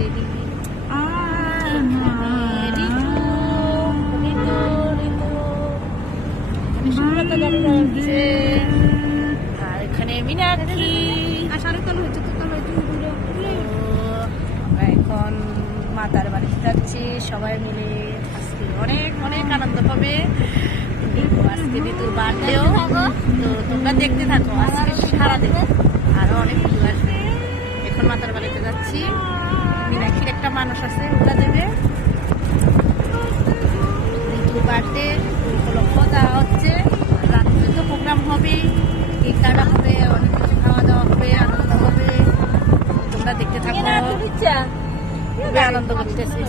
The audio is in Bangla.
রেডি। সুব্রতা গাড়ি যাচ্ছে আর এখানে মীনাক্ষী। আমরা এখন মাতার বাড়িতে যাচ্ছি সবাই মিলে। আজকে অনেক অনেক আনন্দ হবে। আজকে ঋতুর বার্থডেও, তো তোমরা দেখতে থাকো আজকে সারাদিন। আরো অনেক ভিডিও আসবে। এখন মাতার বাড়িতে যাচ্ছি, মীনাক্ষীর একটা মানুষ আছে ওরা দেবে। ঋতুর বার্থডে উপলক্ষ দেওয়া হচ্ছে। রাত্রে তো প্রোগ্রাম হবে, কেক কাটা হবে, অনেক কিছু খাওয়া দাওয়া হবে, আনন্দ হবে। তোমরা দেখতে থাকো, খুবই আনন্দ করতেছে।